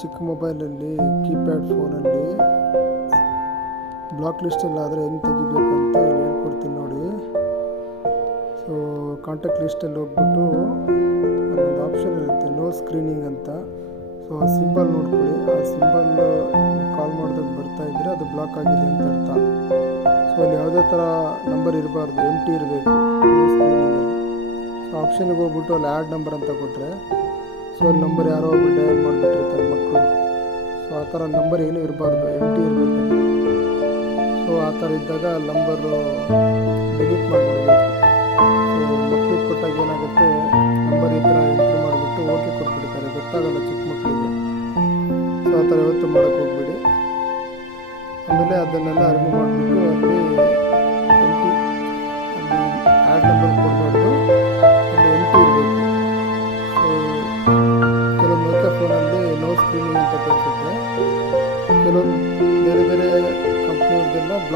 ಚಿಕ್ಕ ಮೊಬೈಲಲ್ಲಿ ಕೀಪ್ಯಾಡ್ ಫೋನಲ್ಲಿ ಬ್ಲಾಕ್ ಲಿಸ್ಟಲ್ಲಾದರೆ ಹೆಂಗೆ ತೆಗಿಬೇಕು ಅಂತ ಹೇಳ್ಕೊಡ್ತೀನಿ ನೋಡಿ. ಸೊ ಕಾಂಟ್ಯಾಕ್ಟ್ ಲಿಸ್ಟಲ್ಲಿ ಹೋಗ್ಬಿಟ್ಟು ಅಲ್ಲೊಂದು ಆಪ್ಷನ್ ಇರುತ್ತೆ ನೋ ಸ್ಕ್ರೀನಿಂಗ್ ಅಂತ. ಸೊ ಆ ಸಿಂಬಲ್ ನೋಡ್ಕೊಳ್ಳಿ. ಆ ಸಿಂಬಲ್ ಕಾಲ್ ಮಾಡಿದಾಗ ಬರ್ತಾಯಿದ್ರೆ ಅದು ಬ್ಲಾಕ್ ಆಗಿದೆ ಅಂತ ಅರ್ಥ. ಸೊ ಅಲ್ಲಿ ಯಾವುದೇ ಥರ ನಂಬರ್ ಇರಬಾರ್ದು, ಎಂಟಿ ಇರಬೇಕು ನೋ ಸ್ಕ್ರೀನಿಂಗಲ್ಲಿ. ಸೊ ಆಪ್ಷನ್ಗೆ ಹೋಗ್ಬಿಟ್ಟು ಅಲ್ಲಿ ಆ್ಯಡ್ ನಂಬರ್ ಅಂತ ಕೊಟ್ಟರೆ, ಸೊ ಅಲ್ಲಿ ನಂಬರ್ ಯಾರೋ ಒಬ್ಬರು ಡಯಲ್ ಮಾಡಿಬಿಟ್ಟಿರ್ತಾರೆ ಮಕ್ಕಳು. ಸೊ ಆ ಥರ ನಂಬರ್ ಏನೂ ಇರಬಾರ್ದು, ಎಂಟಿ ಇರಬೇಕು. ಸೊ ಆ ಥರ ಇದ್ದಾಗ ನಂಬರು ಡಿಲೀಟ್ ಮಾಡಿಬಿಡ್ಬೇಕು. ಸೊ ಮಕ್ಕಳಿಗೆ ಕೊಟ್ಟಾಗ ಏನಾಗುತ್ತೆ, ನಂಬರ್ ಈ ಥರ ಎಂಟ್ರಿ ಮಾಡಿಬಿಟ್ಟು ಓಕೆ ಕೊಟ್ಬಿಡ್ತಾರೆ, ಗೊತ್ತಾಗಲ್ಲ ಚಿಕ್ಕ ಮಕ್ಕಳಿಗೆ. ಸೊ ಆ ಥರ ಯಾವತ್ತೂ ಮಾಡೋಕ್ಕೆ ಹೋಗ್ಬೇಡಿ. ಆಮೇಲೆ ಅದನ್ನೆಲ್ಲ ರಿಮೂವ್ ಮಾಡಿಬಿಟ್ಟು ಅಲ್ಲಿ ಎಂಟಿ, ಅಲ್ಲಿ ಆ್ಯಡ್ ನಂಬರ್ ಕೊಡಬಾರ್ದು, ಅಲ್ಲಿ ಎಂಟಿ ಇರಬೇಕು. ಸೊ ಕೆಲವೊಂದು ನೋಕಿಯಾ ಫೋನಲ್ಲಿ ನೋ ಸ್ಕ್ರೀನಿಂಗ್ ಅಂತ ತೋರಿಸುತ್ತೆ, ಕೆಲವೊಂದು ಬೇರೆ ಬೇರೆ ಕಂಪ್ನಿಯವ್ರದ್ದೆಲ್ಲ ಬ್ಲಾಕ್